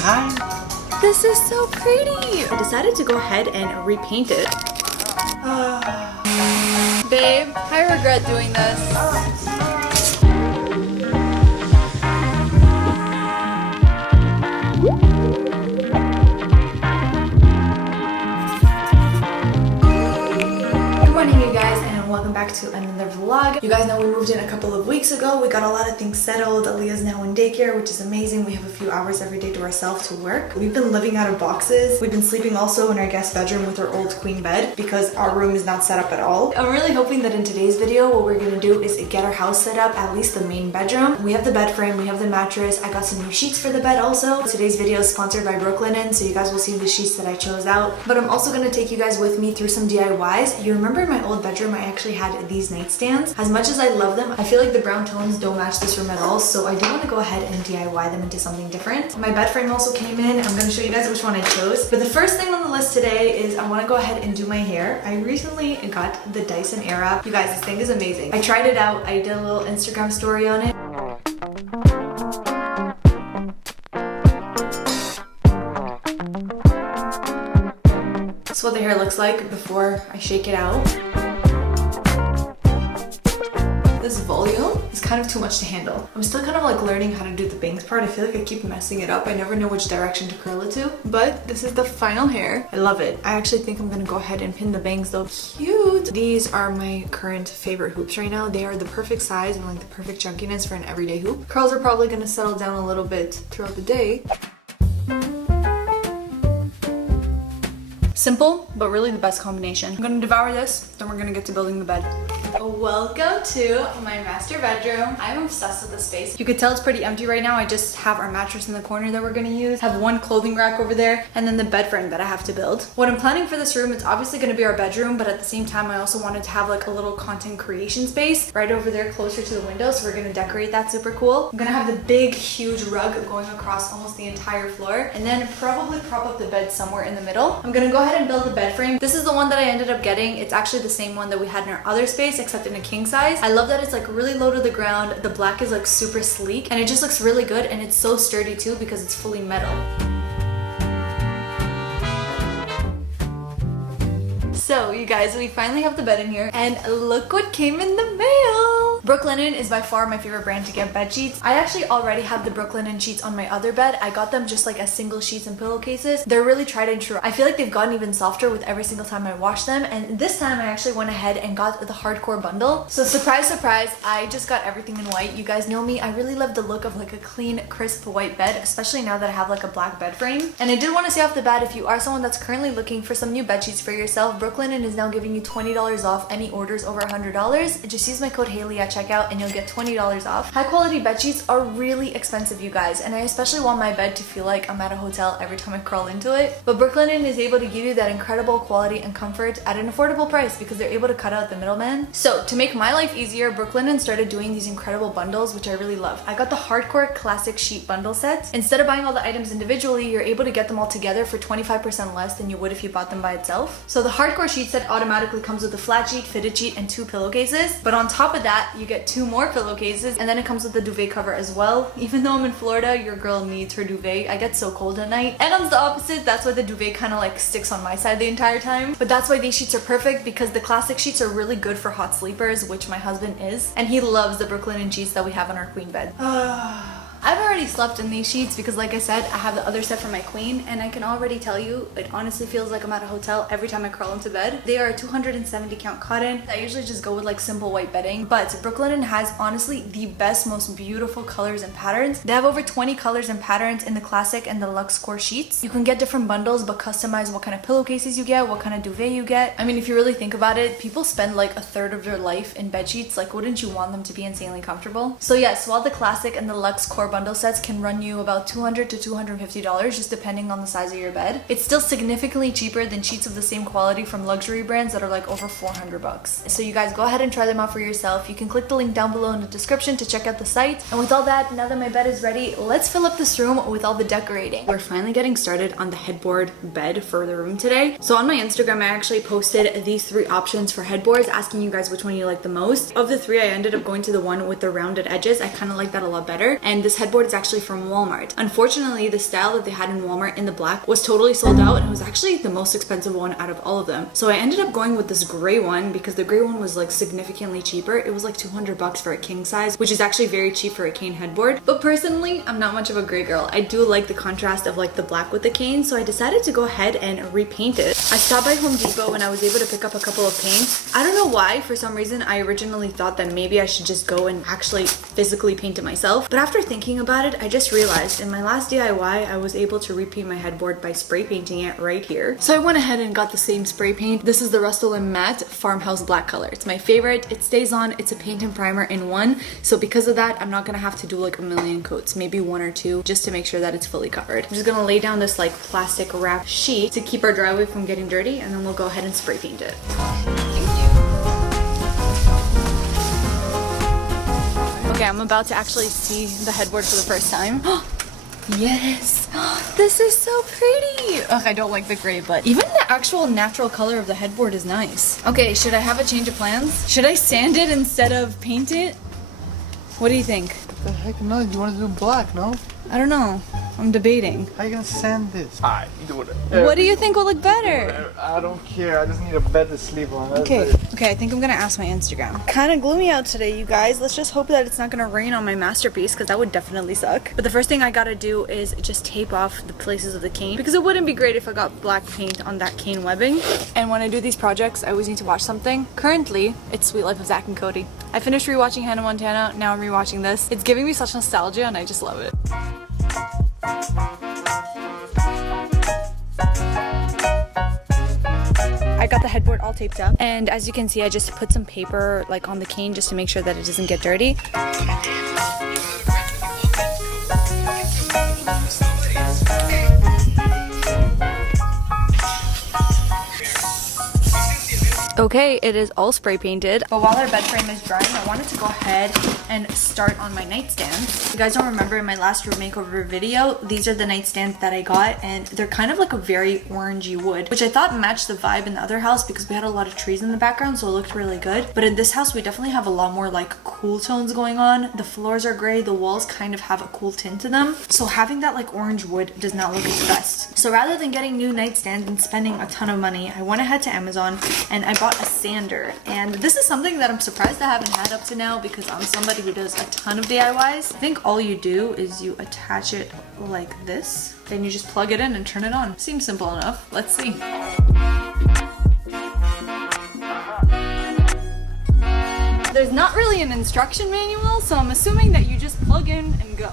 Hi. This is so pretty. I decided to go ahead and repaint it. Babe, I regret doing this. Welcome back to another vlog. You guys know we moved in a couple of weeks ago. We got a lot of things settled. Aaliyah's now in daycare, which is amazing. We have a few hours every day to ourselves to work. We've been living out of boxes. We've been sleeping also in our guest bedroom with our old queen bed because our room is not set up at all. I'm really hoping that in today's video, what we're gonna do is get our house set up, at least the main bedroom. We have the bed frame, we have the mattress. I got some new sheets for the bed also. Today's video is sponsored by BROOKLINEN, so you guys will see the sheets that I chose out. But I'm also gonna take you guys with me through some DIYs. You remember in my old bedroom, I actually had these nightstands. As much as I love them, I feel like the brown tones don't match this room at all, so I do want to go ahead and DIY them into something different. My bed frame also came in. I'm going to show you guys which one I chose. But the first thing on the list today is I want to go ahead and do my hair. I recently got the Dyson Airwrap. You guys, this thing is amazing. I tried it out. I did a little Instagram story on it. This is what the hair looks like before I shake it out. This volume is kind of too much to handle. I'm still kind of like learning how to do the bangs part. I feel like I keep messing it up. I never know which direction to curl it to. But this is the final hair. I love it. I actually think I'm gonna go ahead and pin the bangs though. Cute! These are my current favorite hoops right now. They are the perfect size and like the perfect chunkiness for an everyday hoop. Curls are probably gonna settle down a little bit throughout the day. Simple, but really the best combination. I'm gonna devour this, then we're gonna get to building the bed. Welcome to my master bedroom. I'm obsessed with this space. You could tell it's pretty empty right now. I just have our mattress in the corner that we're gonna use, have one clothing rack over there, and then the bed frame that I have to build. What I'm planning for this room, it's obviously gonna be our bedroom, but at the same time, I also wanted to have like a little content creation space right over there closer to the window, so we're gonna decorate that super cool. I'm gonna have the big, huge rug going across almost the entire floor, and then probably prop up the bed somewhere in the middle. I'm gonna go ahead and build the bed frame. This is the one that I ended up getting. It's actually the same one that we had in our other space, except in a king size. I love that it's like really low to the ground. The black is like super sleek and it just looks really good, and it's so sturdy too because it's fully metal. So you guys, we finally have the bed in here and look what came in the mail. Brooklinen is by far my favorite brand to get bed sheets. I actually already have the Brooklinen sheets on my other bed. I got them just like as single sheets and pillowcases. They're really tried and true. I feel like they've gotten even softer with every single time I wash them, and this time I actually went ahead and got the hardcore bundle. So surprise, surprise, I just got everything in white. You guys know me, I really love the look of like a clean, crisp white bed, especially now that I have like a black bed frame. And I did want to say off the bat, if you are someone that's currently looking for some new bed sheets for yourself, Brooklinen is now giving you $20 off any orders over $100. Just use my code Haley at checkout and you'll get $20 off. High quality bed sheets are really expensive, you guys, and I especially want my bed to feel like I'm at a hotel every time I crawl into it. But Brooklinen is able to give you that incredible quality and comfort at an affordable price because they're able to cut out the middleman. So to make my life easier, Brooklinen started doing these incredible bundles, which I really love. I got the hardcore classic sheet bundle set. Instead of buying all the items individually, you're able to get them all together for 25% less than you would if you bought them by itself. So the hardcore sheet set automatically comes with a flat sheet, fitted sheet, and 2 pillowcases. But on top of that, you get 2 more pillowcases, and then it comes with the duvet cover as well. Even though I'm in Florida, your girl needs her duvet. I get so cold at night. And on the opposite, that's why the duvet kind of like sticks on my side the entire time. But that's why these sheets are perfect, because the classic sheets are really good for hot sleepers, which my husband is. And he loves the Brooklinen sheets that we have on our queen bed. I've already slept in these sheets because, like I said, I have the other set for my queen, and I can already tell you it honestly feels like I'm at a hotel every time I crawl into bed. They are 270 count cotton. I usually just go with like simple white bedding, but Brooklinen has honestly the best, most beautiful colors and patterns. They have over 20 colors and patterns in the classic and the luxe core sheets. You can get different bundles but customize what kind of pillowcases you get, what kind of duvet you get. I mean, if you really think about it, people spend like a third of their life in bed sheets. Like, wouldn't you want them to be insanely comfortable? So yes, while the classic and the luxe core bundle sets can run you about $200 to $250 just depending on the size of your bed, it's still significantly cheaper than sheets of the same quality from luxury brands that are like over $400. So you guys go ahead and try them out for yourself. You can click the link down below in the description to check out the site. And with all that, now that my bed is ready, let's fill up this room with all the decorating. We're finally getting started on the headboard bed for the room today. So on my Instagram, I actually posted these 3 options for headboards, asking you guys which one you like the most. Of the 3, I ended up going to the one with the rounded edges. I kind of like that a lot better. And this headboard is headboard's actually from Walmart. Unfortunately, the style that they had in Walmart in the black was totally sold out, and it was actually the most expensive one out of all of them. So I ended up going with this gray one because the gray one was like significantly cheaper. It was like 200 bucks for a king size, which is actually very cheap for a cane headboard. But personally, I'm not much of a gray girl. I do like the contrast of like the black with the cane, so I decided to go ahead and repaint it. I stopped by Home Depot and I was able to pick up a couple of paints. I don't know why, for some reason, I originally thought that maybe I should just go and actually physically paint it myself. But after thinking about it, I just realized in my last DIY, I was able to repaint my headboard by spray painting it right here. So I went ahead and got the same spray paint. This is the Rust-Oleum Matte Farmhouse Black color. It's my favorite. It stays on. It's a paint and primer in one. So because of that, I'm not gonna have to do like a million coats, maybe one or two, just to make sure that it's fully covered. I'm just gonna lay down this like plastic wrap sheet to keep our driveway from getting dirty, and then we'll go ahead and spray paint it. Okay, I'm about to actually see the headboard for the first time. Yes! This is so pretty! Ugh, I don't like the gray, but even the actual natural color of the headboard is nice. Okay, should I have a change of plans? Should I sand it instead of paint it? What do you think? What the heck? No, you want to do black, no? I don't know. I'm debating. How are you gonna sand this? Alright, do it. What do you think will look better? I don't care. I just need a bed to sleep on. Okay, I think I'm gonna ask my Instagram. Kind of gloomy out today, you guys. Let's just hope that it's not gonna rain on my masterpiece, because that would definitely suck. But the first thing I gotta do is just tape off the places of the cane, because it wouldn't be great if I got black paint on that cane webbing. And when I do these projects, I always need to watch something. Currently, it's Sweet Life of Zach and Cody. I finished rewatching Hannah Montana. Now I'm rewatching this. It's giving me such nostalgia, and I just love it. I got the headboard all taped up, and as you can see, I just put some paper like on the cane just to make sure that it doesn't get dirty. Okay, it is all spray painted. But while our bed frame is drying, I wanted to go ahead and start on my nightstands. If you guys don't remember in my last room makeover video, these are the nightstands that I got, and they're kind of like a very orangey wood, which I thought matched the vibe in the other house because we had a lot of trees in the background, so it looked really good. But in this house, we definitely have a lot more like cool tones going on. The floors are gray, the walls kind of have a cool tint to them. So having that like orange wood does not look its best. So rather than getting new nightstands and spending a ton of money, I went ahead to Amazon and I bought a sander. And this is something that I'm surprised I haven't had up to now because I'm somebody who does a ton of DIYs. I think all you do is you attach it like this, then you just plug it in and turn it on. Seems simple enough. Let's see. There's not really an instruction manual, so I'm assuming that you just plug in and go.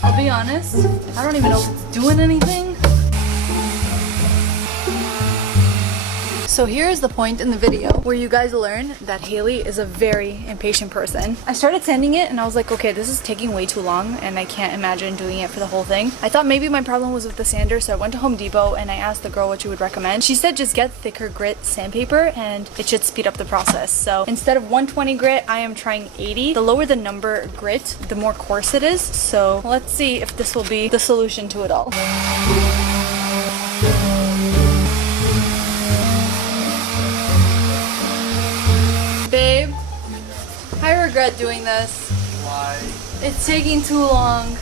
I'll be honest, I don't even know if it's doing anything. So here's the point in the video where you guys learn that Haley is a very impatient person. I started sanding it and I was like, okay, this is taking way too long and I can't imagine doing it for the whole thing. I thought maybe my problem was with the sander, so I went to Home Depot and I asked the girl what she would recommend. She said just get thicker grit sandpaper and it should speed up the process. So instead of 120 grit, I am trying 80. The lower the number grit, the more coarse it is. So let's see if this will be the solution to it all. Babe, I regret doing this. Why? It's taking too long.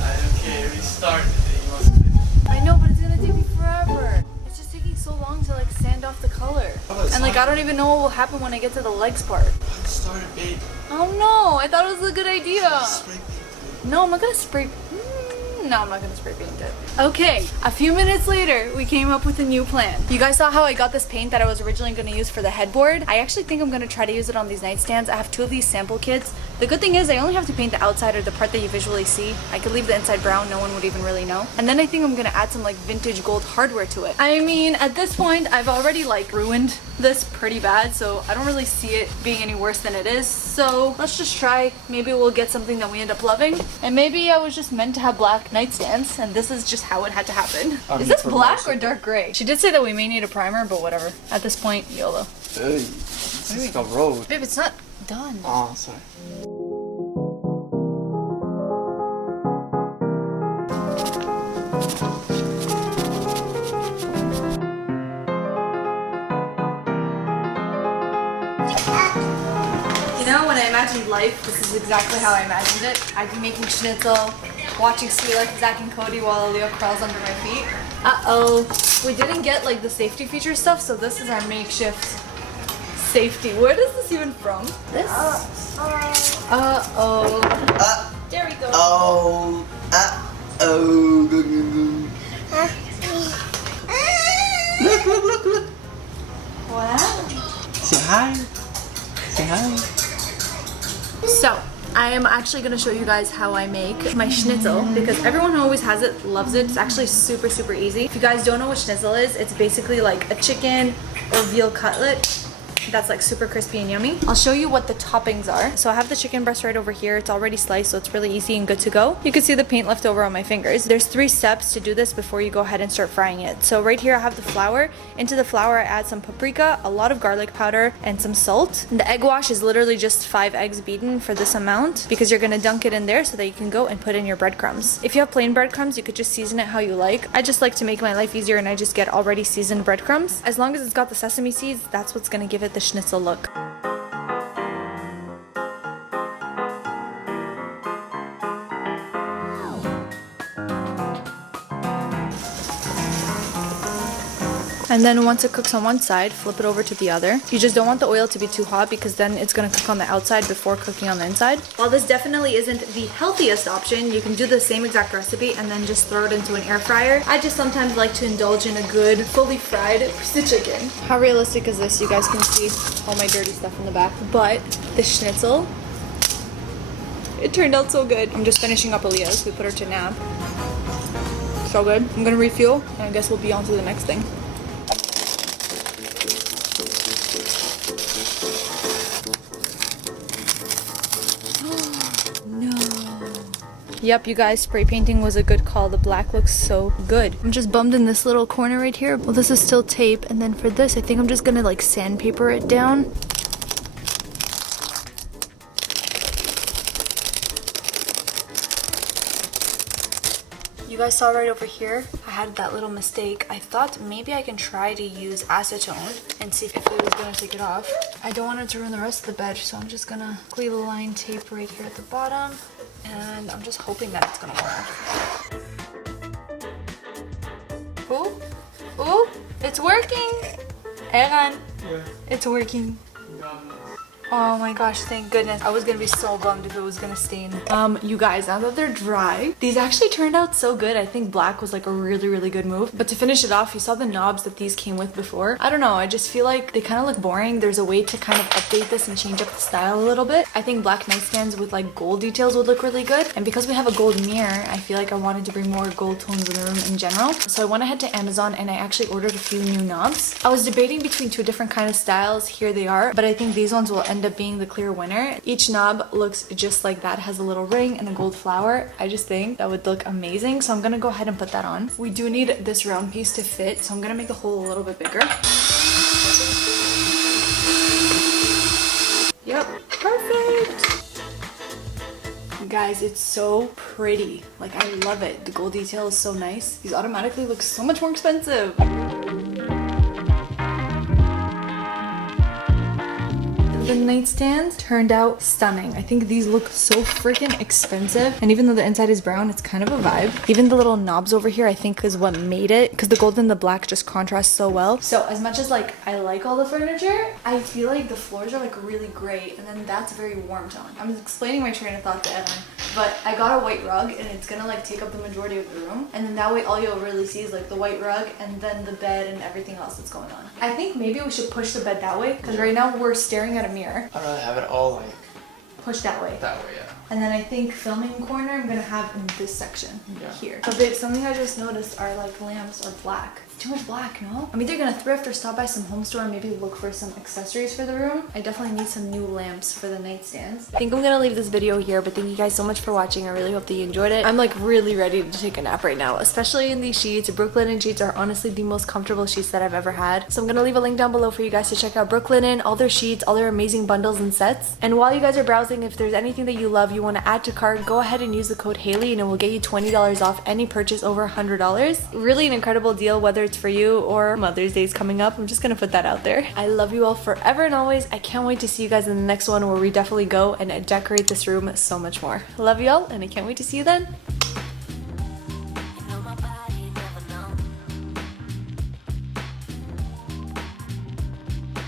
I don't care. Restart it. I know, but it's gonna take me forever. It's just taking so long to like sand off the color. And like I don't even know what will happen when I get to the legs part. Start it, babe. Oh no, I thought it was a good idea. Spray paint it. No, I'm not gonna spray. No, I'm not gonna spray paint it. Okay, a few minutes later, we came up with a new plan. You guys saw how I got this paint that I was originally gonna use for the headboard. I actually think I'm gonna try to use it on these nightstands. I have two of these sample kits. The good thing is I only have to paint the outside or the part that you visually see. I could leave the inside brown, no one would even really know. And then I think I'm gonna add some like vintage gold hardware to it. I mean, at this point, I've already like ruined this pretty bad, so I don't really see it being any worse than it is. So let's just try. Maybe we'll get something that we end up loving. And maybe I was just meant to have black nightstands and this is just how it had to happen. Is this black or dark gray? She did say that we may need a primer, but whatever. At this point, YOLO. Hey, this is the road. Babe, it's not done. Oh, sorry. know, when I imagined life, this is exactly how I imagined it. I'd be making schnitzel, watching Sweet Life, Zach and Cody while Leo crawls under my feet. Uh-oh. We didn't get like the safety feature stuff, so this is our makeshift safety. Where is this even from? This? Uh-oh. There we go. Oh. Uh-oh. Look. Wow. Say hi. Say hi. So, I am actually going to show you guys how I make my schnitzel because everyone who always has it loves it. It's actually super, super easy. If you guys don't know what schnitzel is, it's basically like a chicken or veal cutlet that's like super crispy and yummy. I'll show you what the toppings are. So I have the chicken breast right over here. It's already sliced, so it's really easy and good to go. You can see the paint left over on my fingers. There's 3 steps to do this before you go ahead and start frying it. So right here I have the flour. Into the flour I add some paprika, a lot of garlic powder, and some salt. And the egg wash is literally just 5 eggs beaten for this amount because you're gonna dunk it in there so that you can go and put in your breadcrumbs. If you have plain breadcrumbs, you could just season it how you like. I just like to make my life easier and I just get already seasoned breadcrumbs. As long as it's got the sesame seeds, that's what's gonna give it the schnitzel look. And then once it cooks on one side, flip it over to the other. You just don't want the oil to be too hot because then it's gonna cook on the outside before cooking on the inside. While this definitely isn't the healthiest option, you can do the same exact recipe and then just throw it into an air fryer. I just sometimes like to indulge in a good, fully fried piece of chicken. How realistic is this? You guys can see all my dirty stuff in the back. But the schnitzel, it turned out so good. I'm just finishing up Aaliyah's. We put her to nap. So good. I'm gonna refuel and I guess we'll be on to the next thing. Yep, you guys, spray painting was a good call. The black looks so good. I'm just bummed in this little corner right here. Well, this is still tape. And then for this, I think I'm just gonna like sandpaper it down. You guys saw right over here, I had that little mistake. I thought maybe I can try to use acetone and see if it was gonna take it off. I don't want it to ruin the rest of the bed, so I'm just gonna glue the line tape right here at the bottom. And I'm just hoping that it's gonna work. Ooh, ooh, it's working. Eran, it's working. Oh my gosh, thank goodness. I was gonna be so bummed if it was gonna stain. You guys, now that they're dry, these actually turned out so good. I think black was like a really, really good move. But to finish it off, you saw the knobs that these came with before. I don't know, I just feel like they kind of look boring. There's a way to kind of update this and change up the style a little bit. I think black nightstands with like gold details would look really good. And because we have a gold mirror, I feel like I wanted to bring more gold tones in the room in general. So I went ahead to Amazon and I actually ordered a few new knobs. I was debating between 2 different kind of styles. Here they are, but I think these ones will end up being the clear winner. Each knob looks just like that, has a little ring and a gold flower. I just think that would look amazing, so I'm gonna go ahead and put that on. We do need this round piece to fit, so I'm gonna make the hole a little bit bigger. Yep, perfect. Guys, it's so pretty. Like, I love it. The gold detail is so nice. These automatically look so much more expensive. The nightstand turned out stunning. I think these look so freaking expensive. And even though the inside is brown, it's kind of a vibe. Even the little knobs over here, I think is what made it, because the gold and the black just contrast so well. So as much as like I like all the furniture, I feel like the floors are like really great. And then that's very warm tone. I'm explaining my train of thought to Evan, but I got a white rug and it's gonna like take up the majority of the room. And then that way all you'll really see is like the white rug and then the bed and everything else that's going on. I think maybe we should push the bed that way, because right now we're staring at a mirror. I'd rather have it all like push that way. that way, yeah. And then I think filming corner I'm gonna have in this section here. But babe, something I just noticed are like lamps are black. It's too much black, no? I'm either gonna thrift or stop by some home store and maybe look for some accessories for the room. I definitely need some new lamps for the nightstands. I think I'm gonna leave this video here, but thank you guys so much for watching. I really hope that you enjoyed it. I'm like really ready to take a nap right now, especially in these sheets. Brooklinen sheets are honestly the most comfortable sheets that I've ever had. So I'm gonna leave a link down below for you guys to check out Brooklinen, all their sheets, all their amazing bundles and sets. And while you guys are browsing, if there's anything that you love, you wanna add to cart, go ahead and use the code Haley and it will get you $20 off any purchase over $100. Really an incredible deal, whether it's for you or Mother's Day is coming up. I'm just gonna put that out there. I love you all forever and always. I can't wait to see you guys in the next one where we definitely go and decorate this room so much more. Love you all, and I can't wait to see you then.